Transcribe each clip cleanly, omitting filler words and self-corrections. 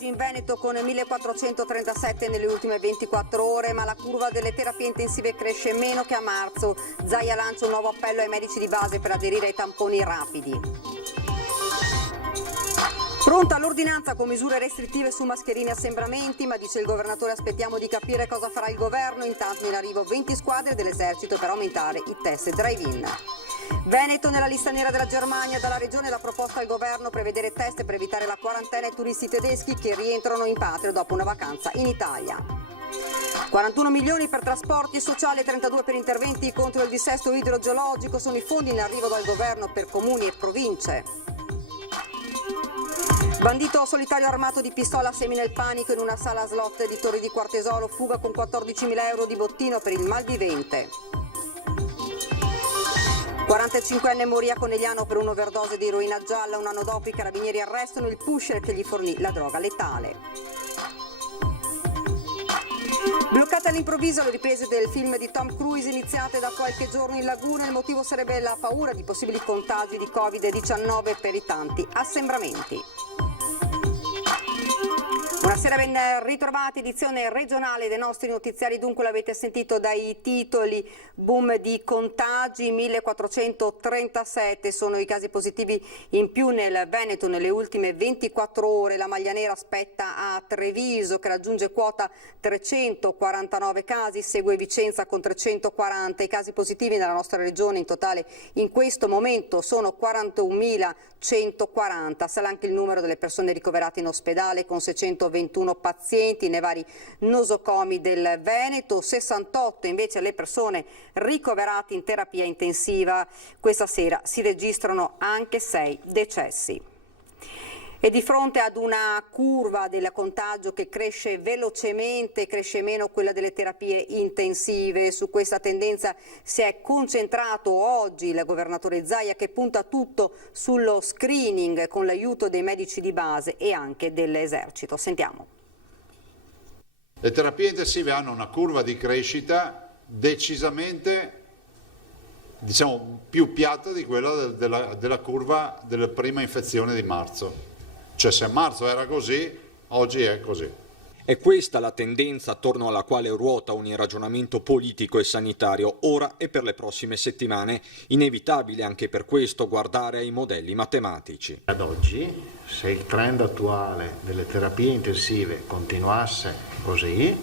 contagi in Veneto con 1437 nelle ultime 24 ore, ma la curva delle terapie intensive cresce meno che a marzo. Zaia lancia un nuovo appello ai medici di base per aderire ai tamponi rapidi. Pronta l'ordinanza con misure restrittive su mascherine e assembramenti, ma dice il governatore aspettiamo di capire cosa farà il governo. Intanto in arrivo 20 squadre dell'esercito per aumentare i test drive-in. Veneto nella lista nera della Germania, dalla regione la proposta al governo prevedere test per evitare la quarantena ai turisti tedeschi che rientrano in patria dopo una vacanza in Italia. 41 milioni per trasporti e sociali e 32 per interventi contro il dissesto idrogeologico sono i fondi in arrivo dal governo per comuni e province. Bandito solitario armato di pistola semina il panico in una sala slot di Torri di Quartesolo, fuga con 14.000 euro di bottino per il malvivente. 45enne morì a Conegliano per un'overdose di eroina gialla, un anno dopo i carabinieri arrestano il pusher che gli fornì la droga letale. Bloccate all'improvviso le riprese del film di Tom Cruise iniziate da qualche giorno in laguna, il motivo sarebbe la paura di possibili contagi di Covid-19 per i tanti assembramenti. Buonasera, ben ritrovati, edizione regionale dei nostri notiziari. Dunque l'avete sentito dai titoli: boom di contagi, 1437 sono i casi positivi in più nel Veneto nelle ultime 24 ore. La maglia nera aspetta a Treviso che raggiunge quota 349 casi, segue Vicenza con 340. I casi positivi nella nostra regione in totale in questo momento sono 41.140. Sale anche il numero delle persone ricoverate in ospedale con 621 pazienti nei vari nosocomi del Veneto, 68 invece le persone ricoverate in terapia intensiva. Questa sera si registrano anche 6 decessi. E di fronte ad una curva del contagio che cresce velocemente, cresce meno quella delle terapie intensive. Su questa tendenza si è concentrato oggi il governatore Zaia, che punta tutto sullo screening con l'aiuto dei medici di base e anche dell'esercito. Sentiamo. Le terapie intensive hanno una curva di crescita decisamente, diciamo, più piatta di quella della curva della prima infezione di marzo. Cioè, se a marzo era così, oggi è così. È questa la tendenza attorno alla quale ruota ogni ragionamento politico e sanitario, ora e per le prossime settimane. Inevitabile anche per questo guardare ai modelli matematici. Ad oggi, se il trend attuale delle terapie intensive continuasse così,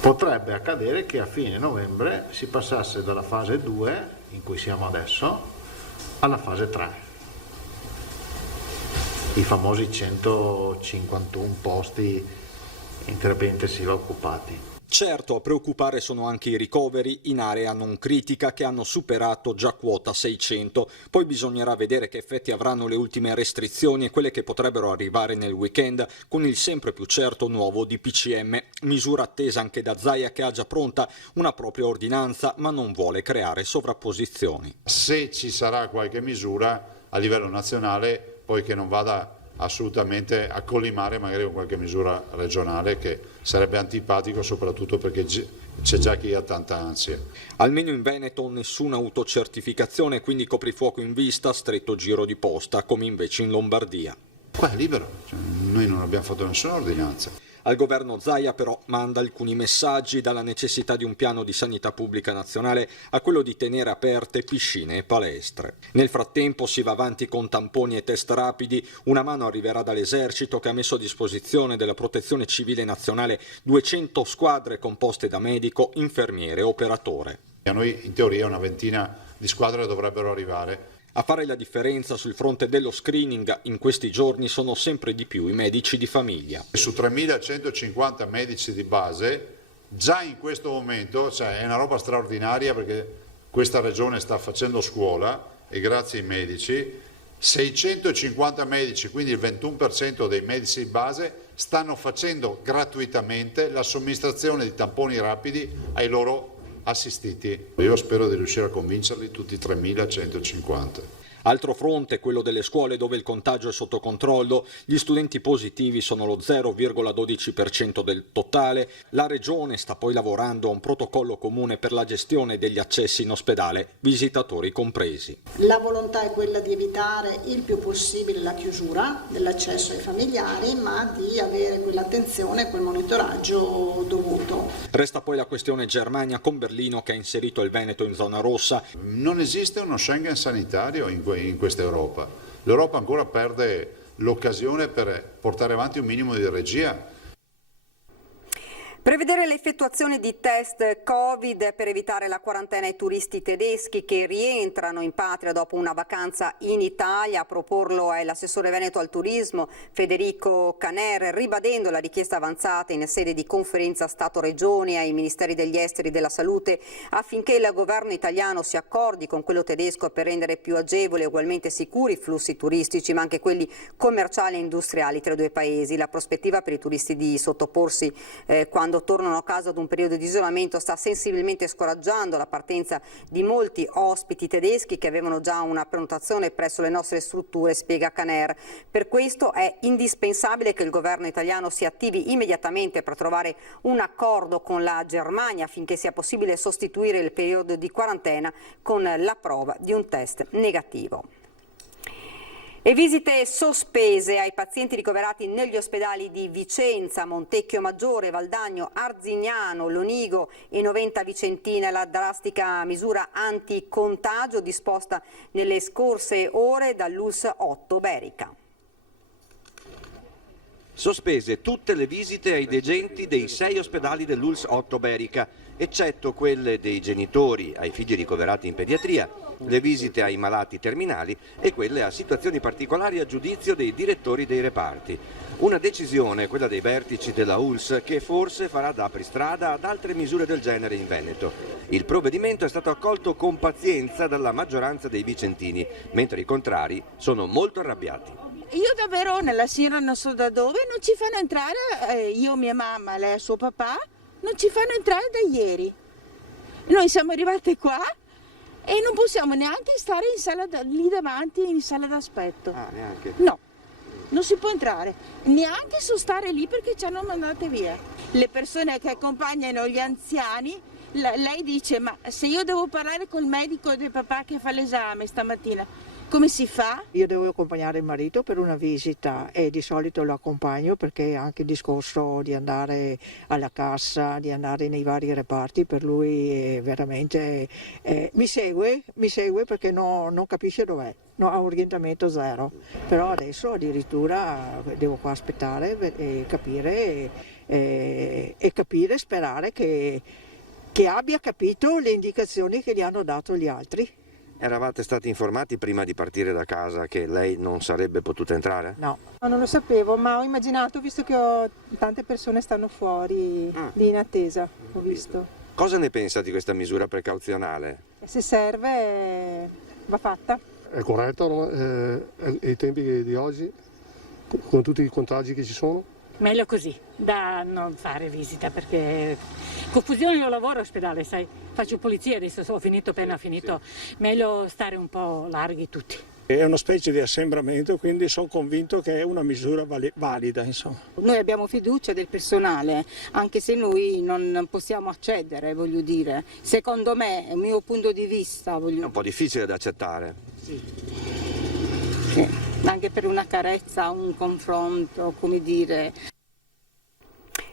potrebbe accadere che a fine novembre si passasse dalla fase 2, in cui siamo adesso, alla fase 3. I famosi 151 posti in terapia intensiva occupati. Certo, a preoccupare sono anche i ricoveri in area non critica che hanno superato già quota 600. Poi bisognerà vedere che effetti avranno le ultime restrizioni e quelle che potrebbero arrivare nel weekend con il sempre più certo nuovo DPCM, misura attesa anche da Zaia che ha già pronta una propria ordinanza ma non vuole creare sovrapposizioni. Se ci sarà qualche misura a livello nazionale, poi che non vada assolutamente a collimare magari con qualche misura regionale, che sarebbe antipatico soprattutto perché c'è già chi ha tanta ansia. Almeno in Veneto nessuna autocertificazione, quindi coprifuoco in vista, stretto giro di posta, come invece in Lombardia. Qua è libero, cioè, noi non abbiamo fatto nessuna ordinanza. Al governo Zaia però manda alcuni messaggi, dalla necessità di un piano di sanità pubblica nazionale a quello di tenere aperte piscine e palestre. Nel frattempo si va avanti con tamponi e test rapidi, una mano arriverà dall'esercito che ha messo a disposizione della Protezione Civile Nazionale 200 squadre composte da medico, infermiere e operatore. A noi in teoria una ventina di squadre dovrebbero arrivare. A fare la differenza sul fronte dello screening in questi giorni sono sempre di più i medici di famiglia. Su 3.150 medici di base, già in questo momento, cioè è una roba straordinaria perché questa regione sta facendo scuola e grazie ai medici, 650 medici, quindi il 21% dei medici di base, stanno facendo gratuitamente la somministrazione di tamponi rapidi ai loro assistiti. Io spero di riuscire a convincerli tutti 3.150. Altro fronte, quello delle scuole dove il contagio è sotto controllo, gli studenti positivi sono lo 0,12% del totale. La Regione sta poi lavorando a un protocollo comune per la gestione degli accessi in ospedale, visitatori compresi. La volontà è quella di evitare il più possibile la chiusura dell'accesso ai familiari, ma di avere quell'attenzione e quel monitoraggio dovuto. Resta poi la questione Germania con Berlino che ha inserito il Veneto in zona rossa. Non esiste uno Schengen sanitario in questa Europa. L'Europa ancora perde l'occasione per portare avanti un minimo di regia. Prevedere l'effettuazione di test Covid per evitare la quarantena ai turisti tedeschi che rientrano in patria dopo una vacanza in Italia. A proporlo è l'assessore veneto al turismo Federico Caner, ribadendo la richiesta avanzata in sede di conferenza Stato-Regioni ai Ministeri degli Esteri e della Salute affinché il governo italiano si accordi con quello tedesco per rendere più agevoli e ugualmente sicuri i flussi turistici, ma anche quelli commerciali e industriali tra i due paesi. La prospettiva per i turisti di sottoporsi quando tornano a casa ad un periodo di isolamento sta sensibilmente scoraggiando la partenza di molti ospiti tedeschi che avevano già una prenotazione presso le nostre strutture, spiega Caner. Per questo è indispensabile che il governo italiano si attivi immediatamente per trovare un accordo con la Germania affinché sia possibile sostituire il periodo di quarantena con la prova di un test negativo. E visite sospese ai pazienti ricoverati negli ospedali di Vicenza, Montecchio Maggiore, Valdagno, Arzignano, Lonigo e Noventa Vicentina. La drastica misura anticontagio disposta nelle scorse ore dall'ULSS 8 Berica. Sospese tutte le visite ai degenti dei 6 ospedali dell'ULSS 8 Berica, eccetto quelle dei genitori ai figli ricoverati in pediatria, le visite ai malati terminali e quelle a situazioni particolari a giudizio dei direttori dei reparti. Una decisione, quella dei vertici della ULSS, che forse farà da apristrada ad altre misure del genere in Veneto. Il provvedimento è stato accolto con pazienza dalla maggioranza dei vicentini, mentre i contrari sono molto arrabbiati. Io da Verona, la signora non so da dove, non ci fanno entrare, io, mia mamma, lei e suo papà, non ci fanno entrare da ieri. Noi siamo arrivate qua e non possiamo neanche stare in sala lì davanti, in sala d'aspetto. Ah, neanche? No, non si può entrare, neanche su stare lì perché ci hanno mandate via. Le persone che accompagnano gli anziani, lei dice, ma se io devo parlare col medico del papà che fa l'esame stamattina, come si fa? Io devo accompagnare il marito per una visita e di solito lo accompagno perché anche il discorso di andare alla cassa, di andare nei vari reparti, per lui è veramente mi segue perché non capisce dov'è, ha un orientamento zero, però adesso addirittura devo qua aspettare e capire, sperare che abbia capito le indicazioni che gli hanno dato gli altri. Eravate stati informati prima di partire da casa che lei non sarebbe potuta entrare? No. Non lo sapevo, ma ho immaginato, visto che tante persone stanno fuori lì in attesa, ho visto. Cosa ne pensa di questa misura precauzionale? Se serve va fatta. È corretto ai tempi di oggi, con tutti i contagi che ci sono? Meglio così, da non fare visita, perché confusione, io lavoro all'ospedale, sai, faccio pulizia, adesso ho appena finito, meglio stare un po' larghi tutti. È una specie di assembramento, quindi sono convinto che è una misura valida, insomma. Noi abbiamo fiducia del personale, anche se noi non possiamo accedere, voglio dire. Secondo me, è il mio punto di vista, È un po' difficile da accettare. Sì, anche per una carezza, un confronto, come dire.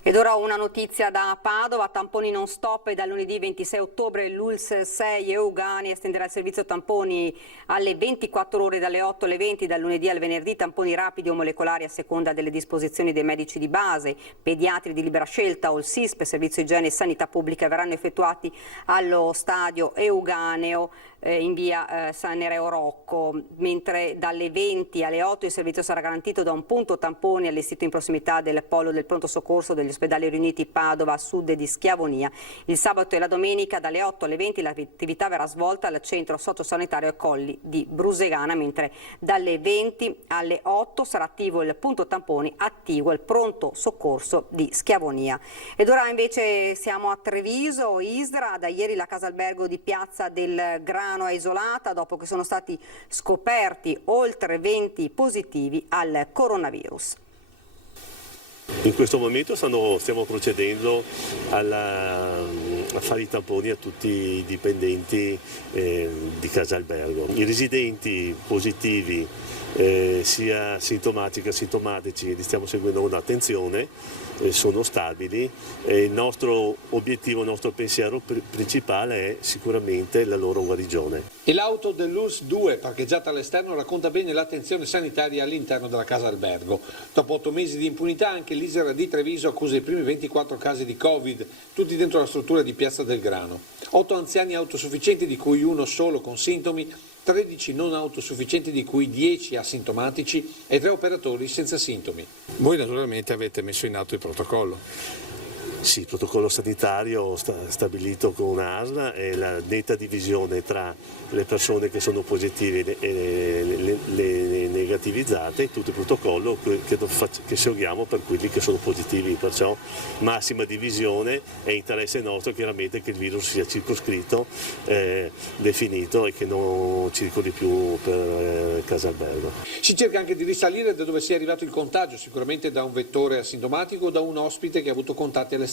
Ed ora una notizia da Padova, tamponi non stop e dal lunedì 26 ottobre l'ULSS 6 Eugani estenderà il servizio tamponi alle 24 ore dalle 8 alle 20, dal lunedì al venerdì tamponi rapidi o molecolari a seconda delle disposizioni dei medici di base, pediatri di libera scelta o il SISP, Servizio Igiene e Sanità Pubblica, verranno effettuati allo stadio Euganeo in via San Nereo Rocco, mentre dalle 20 alle 8 il servizio sarà garantito da un punto tamponi allestito in prossimità del polo del pronto soccorso degli ospedali riuniti Padova a sud di Schiavonia. Il sabato e la domenica dalle 8 alle 20 l'attività verrà svolta al centro sociosanitario Colli di Brusegana, mentre dalle 20 alle 8 sarà attivo il punto tamponi attiguo al pronto soccorso di Schiavonia. Ed ora invece siamo a Treviso, Isdra, da ieri la casa albergo di Piazza del Grano Grano è isolata dopo che sono stati scoperti oltre 20 positivi al coronavirus. In questo momento stiamo procedendo a fare i tamponi a tutti i dipendenti di casa albergo. I residenti positivi sia sintomatici che asintomatici li stiamo seguendo con attenzione, sono stabili e il nostro obiettivo, il nostro pensiero principale è sicuramente la loro guarigione. E l'auto dell'ULSS 2 parcheggiata all'esterno racconta bene l'attenzione sanitaria all'interno della casa albergo. Dopo 8 mesi di impunità anche l'Isola di Treviso accusa i primi 24 casi di Covid, tutti dentro la struttura di Piazza del Grano. 8 anziani autosufficienti di cui uno solo con sintomi, 13 non autosufficienti di cui 10 asintomatici e 3 operatori senza sintomi. Voi naturalmente avete messo in atto il protocollo. Sì, il protocollo sanitario stabilito con un'ASL e la netta divisione tra le persone che sono positive e le negativizzate, tutto il protocollo che seguiamo per quelli che sono positivi, perciò massima divisione e interesse nostro chiaramente che il virus sia circoscritto, definito e che non circoli più per casa albergo. Si cerca anche di risalire da dove sia arrivato il contagio, sicuramente da un vettore asintomatico o da un ospite che ha avuto contatti all'esterno.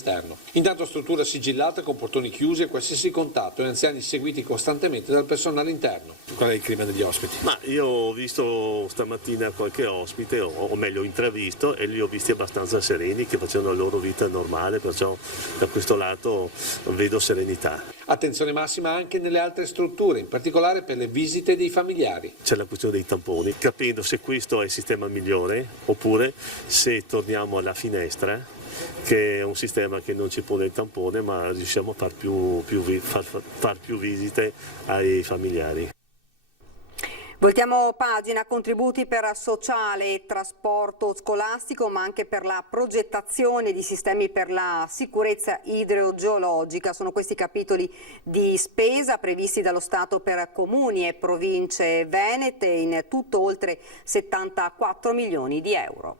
Intanto struttura sigillata con portoni chiusi a qualsiasi contatto e anziani seguiti costantemente dal personale interno. Qual è il clima degli ospiti? Ma io ho visto stamattina qualche ospite, o meglio intravisto, e li ho visti abbastanza sereni che facevano la loro vita normale, perciò da questo lato vedo serenità. Attenzione massima anche nelle altre strutture, in particolare per le visite dei familiari. C'è la questione dei tamponi, capendo se questo è il sistema migliore oppure se torniamo alla finestra, che è un sistema che non ci pone il tampone ma riusciamo a far più visite ai familiari. Voltiamo pagina, contributi per sociale e trasporto scolastico, ma anche per la progettazione di sistemi per la sicurezza idrogeologica. Sono questi capitoli di spesa previsti dallo Stato per comuni e province venete, in tutto oltre 74 milioni di euro.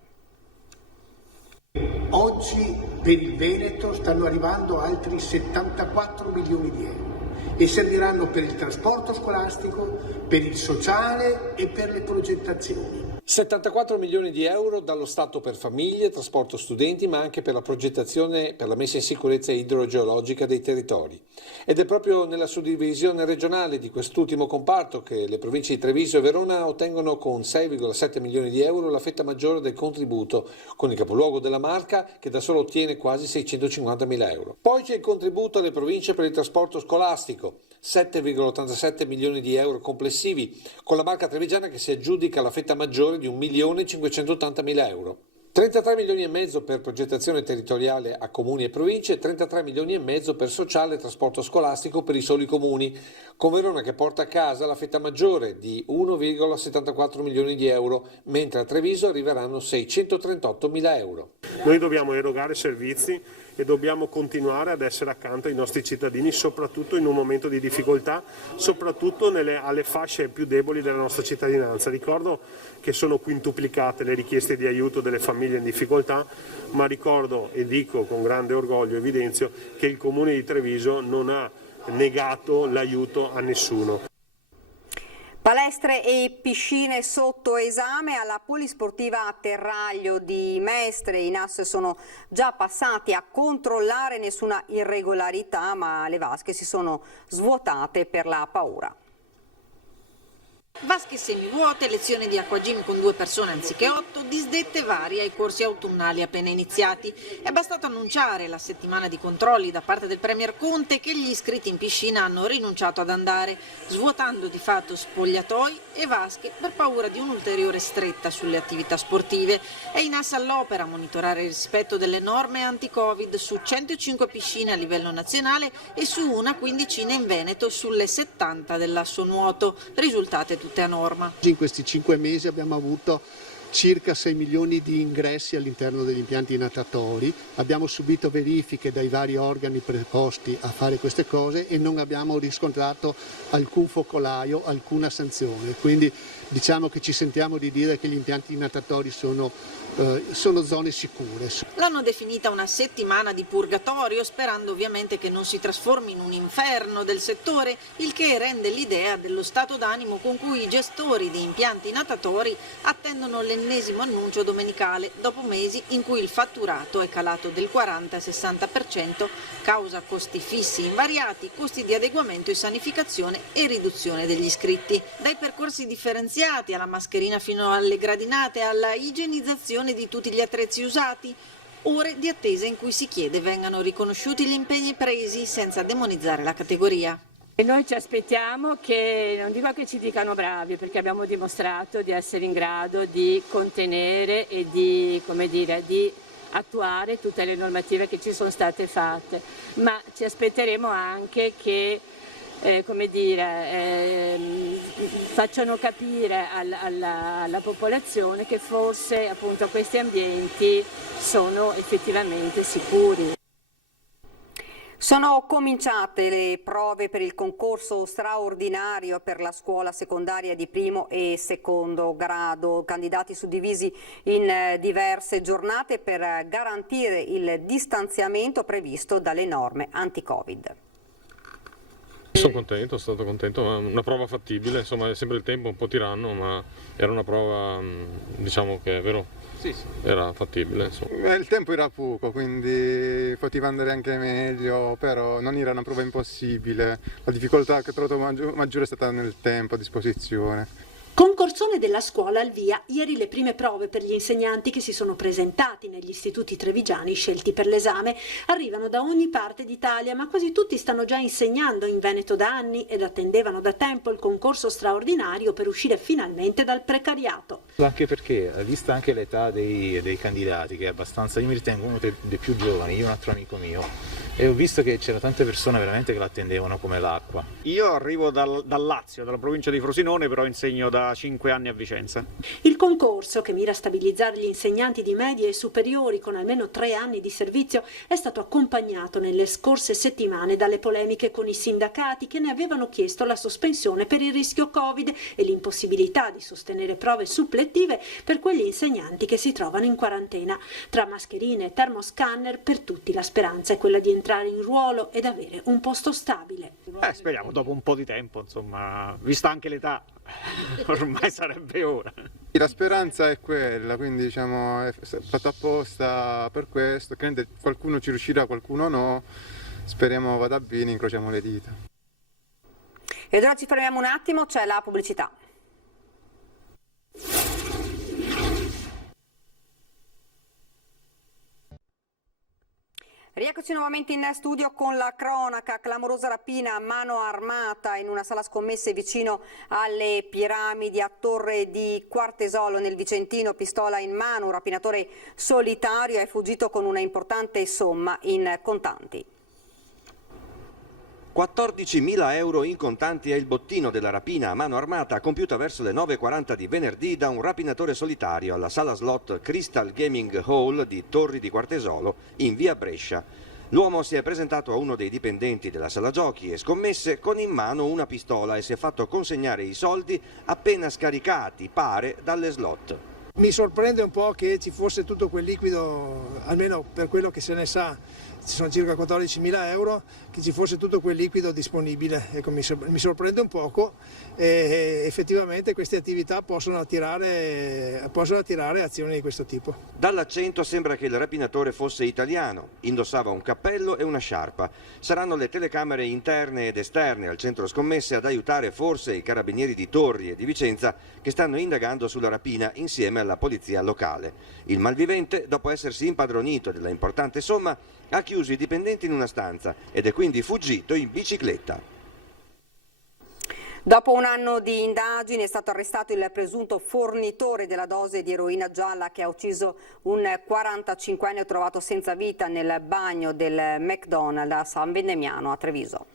Oggi per il Veneto stanno arrivando altri 74 milioni di euro e serviranno per il trasporto scolastico, per il sociale e per le progettazioni. 74 milioni di euro dallo Stato per famiglie, trasporto studenti, ma anche per la progettazione per la messa in sicurezza idrogeologica dei territori. Ed è proprio nella suddivisione regionale di quest'ultimo comparto che le province di Treviso e Verona ottengono con 6,7 milioni di euro la fetta maggiore del contributo, con il capoluogo della Marca che da solo ottiene quasi 650 mila euro. Poi c'è il contributo alle province per il trasporto scolastico, 7,87 milioni di euro complessivi, con la Marca trevigiana che si aggiudica la fetta maggiore di 1.580.000 euro. 33 milioni e mezzo per progettazione territoriale a comuni e province e 33 milioni e mezzo per sociale e trasporto scolastico per i soli comuni, con Verona che porta a casa la fetta maggiore di 1,74 milioni di euro, mentre a Treviso arriveranno 638.000 euro. Noi dobbiamo erogare servizi e dobbiamo continuare ad essere accanto ai nostri cittadini, soprattutto in un momento di difficoltà, soprattutto alle fasce più deboli della nostra cittadinanza. Ricordo che sono quintuplicate le richieste di aiuto delle famiglie in difficoltà, ma ricordo e dico con grande orgoglio, evidenzio, che il Comune di Treviso non ha negato l'aiuto a nessuno. Palestre e piscine sotto esame alla Polisportiva a Terraglio di Mestre. I NAS sono già passati a controllare, nessuna irregolarità, ma le vasche si sono svuotate per la paura. Vasche semivuote, lezioni di acquagym con 2 persone anziché 8, disdette varie ai corsi autunnali appena iniziati. È bastato annunciare la settimana di controlli da parte del Premier Conte che gli iscritti in piscina hanno rinunciato ad andare, svuotando di fatto spogliatoi e vasche per paura di un'ulteriore stretta sulle attività sportive. È in AS all'opera a monitorare il rispetto delle norme anti-Covid su 105 piscine a livello nazionale e su una quindicina in Veneto sulle 70 dell'Asso Nuoto, risultate tutte a norma. In questi 5 mesi abbiamo avuto circa 6 milioni di ingressi all'interno degli impianti natatori, abbiamo subito verifiche dai vari organi preposti a fare queste cose e non abbiamo riscontrato alcun focolaio, alcuna sanzione, quindi diciamo che ci sentiamo di dire che gli impianti natatori sono sono zone sicure. L'hanno definita una settimana di purgatorio, sperando ovviamente che non si trasformi in un inferno del settore, il che rende l'idea dello stato d'animo con cui i gestori di impianti natatori attendono l'ennesimo annuncio domenicale, dopo mesi in cui il fatturato è calato del 40-60%, causa costi fissi invariati, costi di adeguamento e sanificazione e riduzione degli iscritti. Dai percorsi differenziati alla mascherina fino alle gradinate, alla igienizzazione di tutti gli attrezzi usati, ore di attesa in cui si chiede vengano riconosciuti gli impegni presi senza demonizzare la categoria. E noi ci aspettiamo che, non dico che ci dicano bravi, perché abbiamo dimostrato di essere in grado di contenere e di, come dire, di attuare tutte le normative che ci sono state fatte, ma ci aspetteremo anche che facciano capire alla popolazione che forse appunto questi ambienti sono effettivamente sicuri. Sono cominciate le prove per il concorso straordinario per la scuola secondaria di primo e secondo grado, candidati suddivisi in diverse giornate per garantire il distanziamento previsto dalle norme anti-Covid. Sono stato contento, ma una prova fattibile, insomma è sempre il tempo un po' tiranno, ma era una prova, diciamo che è vero, sì. Era fattibile. Insomma. Il tempo era poco, quindi poteva andare anche meglio, però non era una prova impossibile, la difficoltà che ho trovato maggiore è stata nel tempo a disposizione. Concorsone della scuola al via ieri le prime prove per gli insegnanti che si sono presentati negli istituti trevigiani scelti per l'esame. Arrivano da ogni parte d'Italia, ma quasi tutti stanno già insegnando in Veneto da anni ed attendevano da tempo il concorso straordinario per uscire finalmente dal precariato. Anche perché, vista anche l'età dei candidati, che è abbastanza, io mi ritengo uno dei più giovani, io e un altro amico mio, e ho visto che c'erano tante persone veramente che l'attendevano come l'acqua. Io arrivo dal Lazio, dalla provincia di Frosinone, però insegno da 5 anni a Vicenza. Il concorso, che mira a stabilizzare gli insegnanti di medie e superiori con almeno 3 anni di servizio, è stato accompagnato nelle scorse settimane dalle polemiche con i sindacati che ne avevano chiesto la sospensione per il rischio Covid e l'impossibilità di sostenere prove supplettive per quegli insegnanti che si trovano in quarantena. Tra mascherine e termoscanner, per tutti la speranza è quella di entrare in ruolo ed avere un posto stabile. Speriamo dopo un po' di tempo, insomma, vista anche l'età, ormai sarebbe ora. La speranza è quella, quindi diciamo è fatta apposta per questo, che qualcuno ci riuscirà, qualcuno no, speriamo vada bene, incrociamo le dita. Ed ora ci fermiamo un attimo, c'è la pubblicità. Rieccoci nuovamente in studio con la cronaca, clamorosa rapina a mano armata in una sala scommesse vicino alle piramidi a Torre di Quartesolo nel Vicentino, pistola in mano, un rapinatore solitario è fuggito con una importante somma in contanti. 14.000 euro in contanti è il bottino della rapina a mano armata compiuta verso le 9:40 di venerdì da un rapinatore solitario alla sala slot Crystal Gaming Hall di Torri di Quartesolo in via Brescia. L'uomo si è presentato a uno dei dipendenti della sala giochi e scommesse con in mano una pistola e si è fatto consegnare i soldi appena scaricati, pare, dalle slot. Mi sorprende un po' che ci fosse tutto quel liquido, almeno per quello che se ne sa, ci sono circa 14.000 euro, che ci fosse tutto quel liquido disponibile. Ecco, mi sorprende un poco e effettivamente queste attività possono attirare azioni di questo tipo. Dall'accento sembra che il rapinatore fosse italiano, indossava un cappello e una sciarpa. Saranno le telecamere interne ed esterne al centro scommesse ad aiutare forse i carabinieri di Torri e di Vicenza che stanno indagando sulla rapina insieme alla polizia locale. Il malvivente, dopo essersi impadronito della importante somma, ha chiuso i dipendenti in una stanza ed è quindi fuggito in bicicletta. Dopo un anno di indagini è stato arrestato il presunto fornitore della dose di eroina gialla che ha ucciso un 45enne trovato senza vita nel bagno del McDonald's a San Vendemiano a Treviso.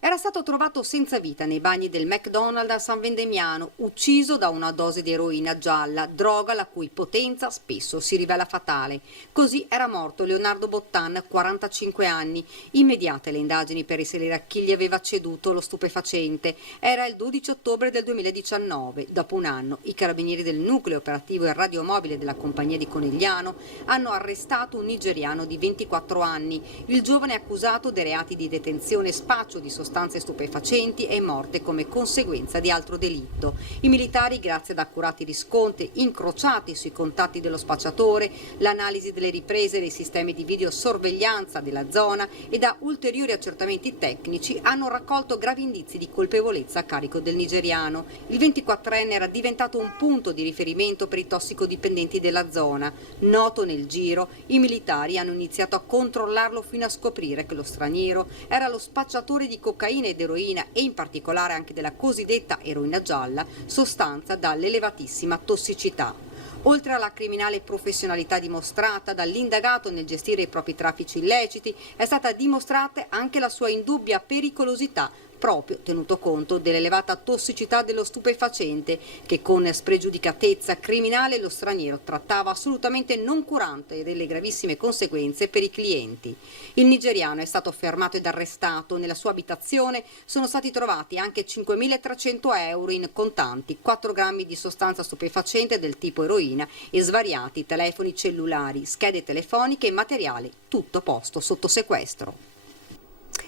E era stato trovato senza vita nei bagni del McDonald's a San Vendemiano, ucciso da una dose di eroina gialla, droga la cui potenza spesso si rivela fatale. Così era morto Leonardo Bottan, 45 anni. Immediate le indagini per risalire a chi gli aveva ceduto lo stupefacente. Era il 12 ottobre del 2019. Dopo un anno, i carabinieri del nucleo operativo e radiomobile della compagnia di Conegliano hanno arrestato un nigeriano di 24 anni. Il giovane accusato dei reati di detenzione e spaccio di sostanze stupefacenti è morte come conseguenza di altro delitto. I militari, grazie ad accurati riscontri incrociati sui contatti dello spacciatore, l'analisi delle riprese dei sistemi di videosorveglianza della zona e da ulteriori accertamenti tecnici, hanno raccolto gravi indizi di colpevolezza a carico del nigeriano. Il 24enne era diventato un punto di riferimento per i tossicodipendenti della zona. Noto nel giro, i militari hanno iniziato a controllarlo fino a scoprire che lo straniero era lo spacciatore di cocaina ed eroina e in particolare anche della cosiddetta eroina gialla, sostanza dall'elevatissima tossicità. Oltre alla criminale professionalità dimostrata dall'indagato nel gestire i propri traffici illeciti, è stata dimostrata anche la sua indubbia pericolosità, proprio tenuto conto dell'elevata tossicità dello stupefacente che con spregiudicatezza criminale lo straniero trattava assolutamente non curante delle gravissime conseguenze per i clienti. Il nigeriano è stato fermato ed arrestato. Nella sua abitazione sono stati trovati anche 5.300 euro in contanti, 4 grammi di sostanza stupefacente del tipo eroina e svariati telefoni cellulari, schede telefoniche e materiale, tutto posto sotto sequestro.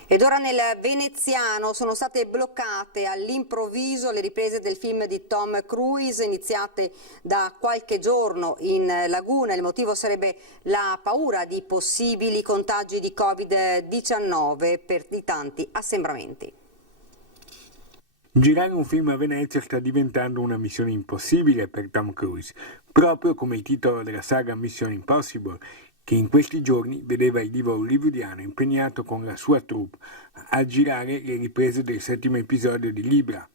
Ed ora nel veneziano sono state bloccate all'improvviso le riprese del film di Tom Cruise iniziate da qualche giorno in laguna. Il motivo sarebbe la paura di possibili contagi di Covid-19 per i tanti assembramenti. Girare un film a Venezia sta diventando una missione impossibile per Tom Cruise, proprio come il titolo della saga Mission Impossible, che in questi giorni vedeva il divo hollywoodiano impegnato con la sua troupe a girare le riprese del 7° episodio di Libra.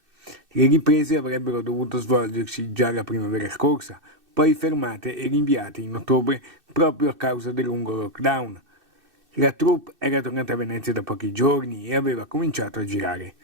Le riprese avrebbero dovuto svolgersi già la primavera scorsa, poi fermate e rinviate in ottobre proprio a causa del lungo lockdown. La troupe era tornata a Venezia da pochi giorni e aveva cominciato a girare.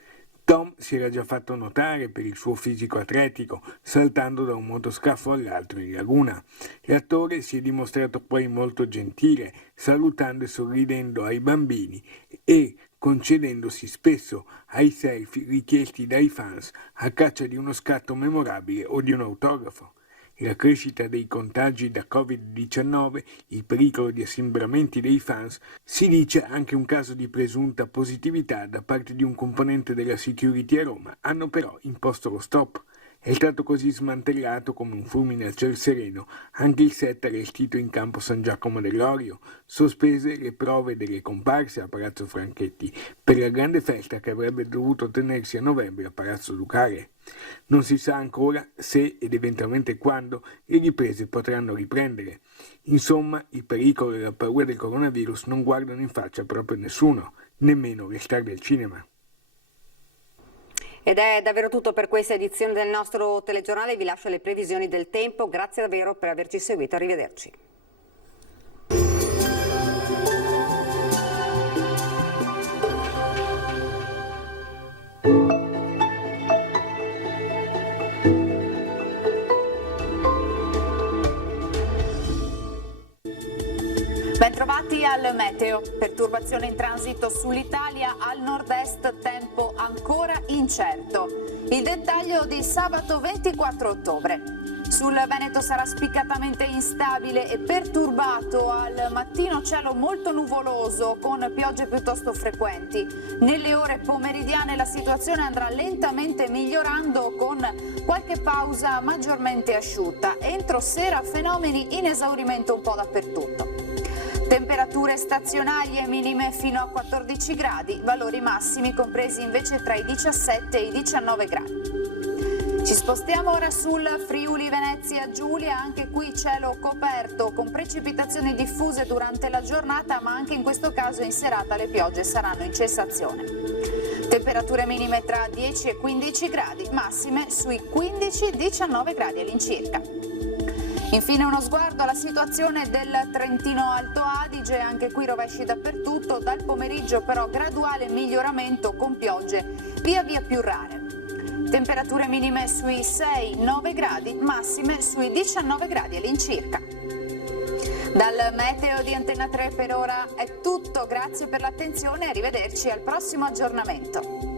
Tom si era già fatto notare per il suo fisico atletico, saltando da un motoscafo all'altro in laguna. L'attore si è dimostrato poi molto gentile, salutando e sorridendo ai bambini e concedendosi spesso ai selfie richiesti dai fans a caccia di uno scatto memorabile o di un autografo. La crescita dei contagi da Covid-19, il pericolo di assembramenti dei fans, si dice anche un caso di presunta positività da parte di un componente della security a Roma, hanno però imposto lo stop. È stato così smantellato come un fulmine a ciel sereno anche il set allestito in campo San Giacomo dell'Orio, sospese le prove delle comparse a Palazzo Franchetti per la grande festa che avrebbe dovuto tenersi a novembre a Palazzo Ducale. Non si sa ancora se ed eventualmente quando le riprese potranno riprendere. Insomma, il pericolo e la paura del coronavirus non guardano in faccia proprio nessuno, nemmeno le star del cinema. Ed è davvero tutto per questa edizione del nostro telegiornale, vi lascio le previsioni del tempo, grazie davvero per averci seguito, arrivederci. Bentrovati al meteo. Perturbazione in transito sull'Italia, al nord-est tempo ancora incerto. Il dettaglio di sabato 24 ottobre. Sul Veneto sarà spiccatamente instabile e perturbato, al mattino cielo molto nuvoloso con piogge piuttosto frequenti. Nelle ore pomeridiane la situazione andrà lentamente migliorando con qualche pausa maggiormente asciutta. Entro sera fenomeni in esaurimento un po' dappertutto. Temperature stazionarie minime fino a 14 gradi, valori massimi compresi invece tra i 17 e i 19 gradi. Ci spostiamo ora sul Friuli Venezia Giulia, anche qui cielo coperto con precipitazioni diffuse durante la giornata, ma anche in questo caso in serata le piogge saranno in cessazione. Temperature minime tra 10 e 15 gradi, massime sui 15-19 gradi all'incirca. Infine uno sguardo alla situazione del Trentino Alto Adige, anche qui rovesci dappertutto, dal pomeriggio però graduale miglioramento con piogge via via più rare. Temperature minime sui 6-9 gradi, massime sui 19 gradi all'incirca. Dal meteo di Antena 3 per ora è tutto, grazie per l'attenzione e arrivederci al prossimo aggiornamento.